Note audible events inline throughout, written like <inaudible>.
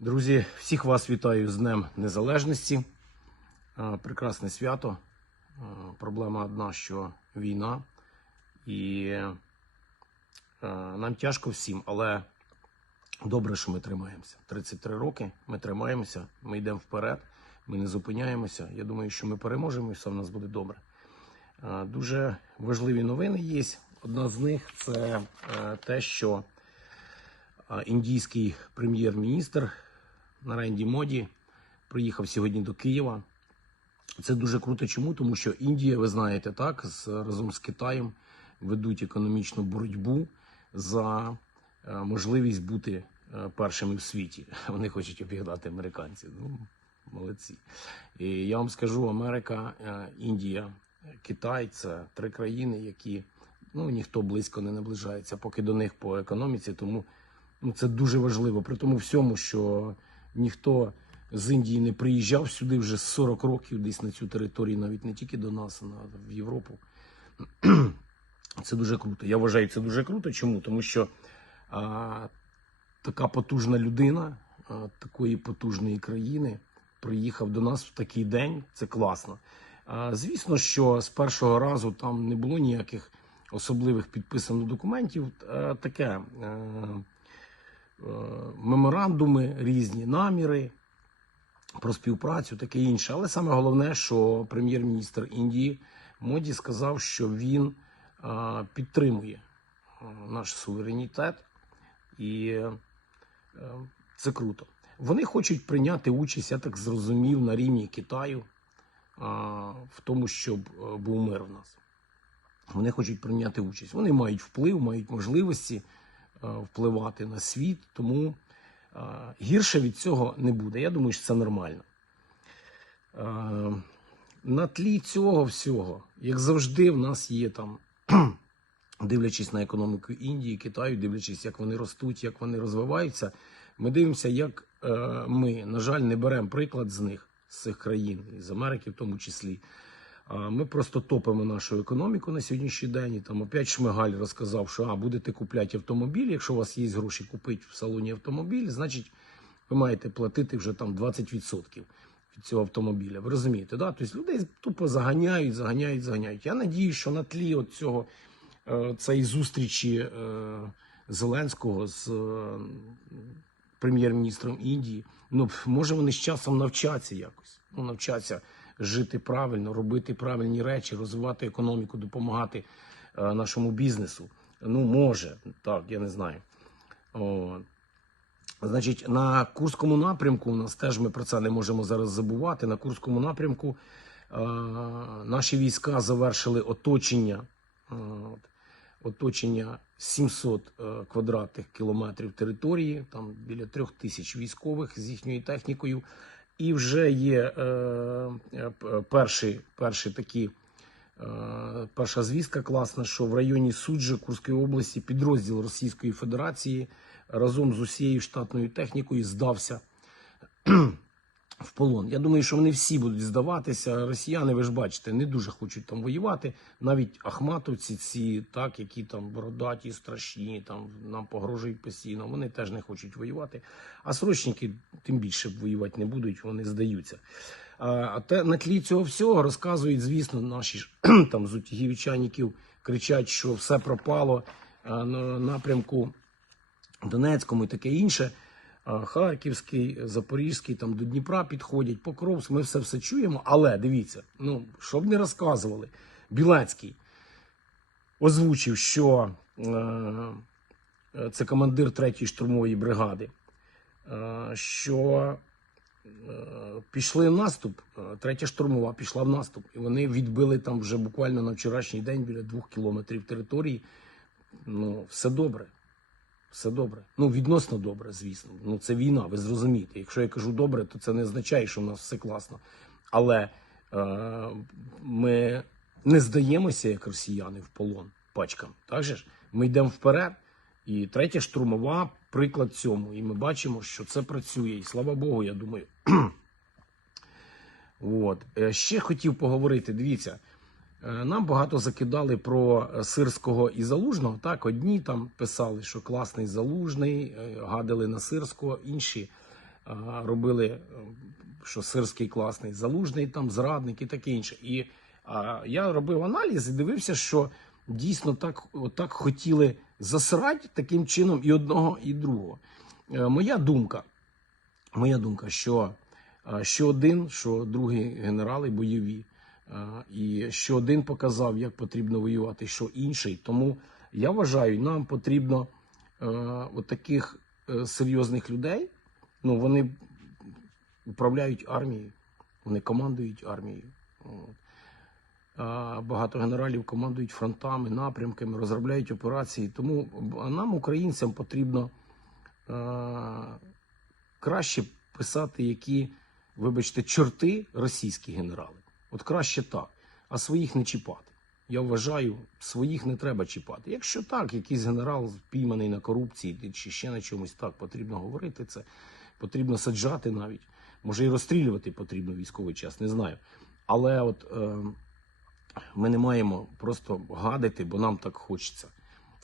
Друзі, всіх вас вітаю з Днем Незалежності. Прекрасне свято. Проблема одна, що війна. І нам тяжко всім, але добре, що ми тримаємося. 33 роки ми тримаємося, ми йдемо вперед, ми не зупиняємося. Я думаю, що ми переможемо і все в нас буде добре. Дуже важливі новини є. Одна з них це е, те, що індійський прем'єр-міністр Наренді Моді приїхав сьогодні до Києва. Це дуже круто. Чому? Тому що Індія, ви знаєте, так, з, разом з Китаєм ведуть економічну боротьбу за е, можливість бути е, першими в світі. <laughs> Вони хочуть обігнати американців. Ну, молодці. І я вам скажу: Америка, е, Індія, Китай це три країни, які ну, ніхто близько не наближається, поки до них по економіці. Тому ну, це дуже важливо. При тому всьому, що ніхто з Індії не приїжджав сюди вже 40 років, десь на цю територію, навіть не тільки до нас, а в Європу. <clears throat> Це дуже круто. Я вважаю, це дуже круто. Чому? Тому що а, така потужна людина а, такої потужної країни приїхав до нас в такий день. Це класно. А, звісно, що з першого разу там не було ніяких особливих підписаних документів. А, таке е, е, меморандуми, різні наміри про співпрацю, таке інше. Але саме головне, що прем'єр-міністр Індії Моді сказав, що він підтримує наш суверенітет, і е, це круто. Вони хочуть прийняти участь, я так зрозумів, на рівні Китаю в тому, щоб е, був мир в нас. Вони хочуть прийняти участь. Вони мають вплив, мають можливості е, впливати на світ, тому е, гірше від цього не буде. Я думаю, що це нормально. Е, На тлі цього всього, як завжди, в нас є там, <clears throat> дивлячись на економіку Індії, Китаю, дивлячись, як вони ростуть, як вони розвиваються, ми дивимося, як е, ми, на жаль, не беремо приклад з них, з цих країн, з Америки в тому числі. Ми просто топимо нашу економіку на сьогоднішній день. Там опять Шмигаль розказав, що а, будете купляти автомобіль. Якщо у вас є гроші купити в салоні автомобіль, значить ви маєте платити вже там 20% від цього автомобіля. Ви розумієте, да? Тобто людей тупо заганяють, заганяють, заганяють. Я надію, що на тлі от цього е, цієї зустрічі е, Зеленського з е, прем'єр-міністром Індії, ну може вони з часом навчаться якось. Ну, навчаться жити правильно, робити правильні речі, розвивати економіку, допомагати е, нашому бізнесу. Ну, може, так, я не знаю. О, Значить, на Курському напрямку у нас теж ми про це не можемо зараз забувати. На Курському напрямку е, наші війська завершили оточення, е, оточення 700 е, квадратних кілометрів території, там біля трьох тисяч військових з їхньою технікою. І вже є е, перші, перші такі. Е, Перша звістка класна, що в районі Суджа Курської області підрозділ Російської Федерації разом з усією штатною технікою здався в полон. Я думаю, що вони всі будуть здаватися. Росіяни, ви ж бачите, не дуже хочуть там воювати. Навіть ахматовці, ці, так, які там бородаті, страшні, там нам погрожують постійно. Вони теж не хочуть воювати. А срочники тим більше воювати не будуть, вони здаються. А те на тлі цього всього розказують, звісно, наші ж <clears throat> там з утягівчаніків кричать, що все пропало на напрямку Донецькому і таке інше. Харківський, Запорізький, там до Дніпра підходять, Покровськ, ми все все чуємо. Але дивіться, ну щоб не розказували, Білецький озвучив, що е, це командир 3-ї штурмової бригади, е, що е, пішли в наступ, е, третя штурмова пішла в наступ, і вони відбили там вже буквально на вчорашній день біля двох кілометрів території. Ну, все добре. Все добре. Ну, відносно добре, звісно. Ну, це війна, ви зрозумієте. Якщо я кажу добре, то це не означає, що в нас все класно. Але е, ми не здаємося, як росіяни, в полон пачкам. Так же ж? Ми йдемо вперед. І третя штурмова приклад цьому. І ми бачимо, що це працює. І слава Богу, я думаю. <clears throat> От. Е, Ще хотів поговорити. Дивіться, нам багато закидали про е, сирського і залужного. Так, одні там писали, що класний залужний, е, гадали на сирського, інші робили, е, що сирський класний, залужний там зрадник і таке інше. І я робив аналіз і дивився, що дійсно так, так хотіли засрати таким чином і одного, і другого. Е, Моя думка, моя думка, що, е, що один, що другий генерали бойові. Е, І що один показав, як потрібно воювати, що інший. Тому я вважаю, нам потрібно е, от таких е, серйозних людей. Ну, вони управляють армією, вони командують армією. Багато генералів командують фронтами, напрямками, розробляють операції. Тому нам, українцям, потрібно краще писати, які, вибачте, чорти російські генерали. От краще так, а своїх не чіпати. Я вважаю, своїх не треба чіпати. Якщо так, якийсь генерал пійманий на корупції чи ще на чомусь так, потрібно говорити це, потрібно саджати навіть. Може і розстрілювати потрібно військовий час, не знаю. Але от е, ми не маємо просто гадити, бо нам так хочеться.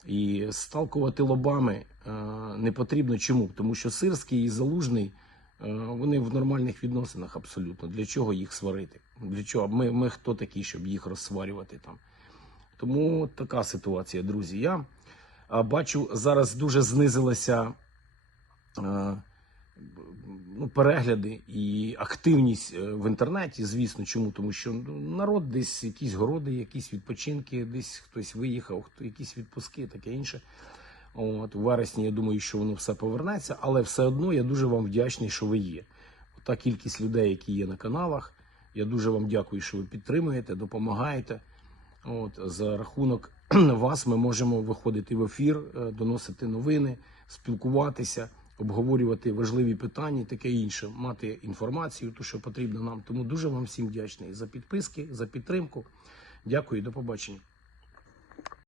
І сталкувати лобами е, не потрібно. Чому? Тому що Сирський і Залужний вони в нормальних відносинах абсолютно. Для чого їх сварити? Для чого? Ми, ми хто такі, щоб їх розсварювати там? Тому така ситуація, друзі. Я бачу, зараз дуже знизилася е, ну, перегляди і активність е, в інтернеті. Звісно, чому? Тому що ну, народ десь якісь городи, якісь відпочинки, десь хтось виїхав, якісь відпуски, таке інше. От у вересні я думаю, що воно все повернеться, але все одно я дуже вам вдячний, що ви є. Та кількість людей, які є на каналах. Я дуже вам дякую, що ви підтримуєте, допомагаєте. От за рахунок <clears throat> вас ми можемо виходити в ефір, е, доносити новини, спілкуватися, обговорювати важливі питання, таке інше, мати інформацію, ту, що потрібно нам. Тому дуже вам всім вдячний за підписки, за підтримку. Дякую, до побачення.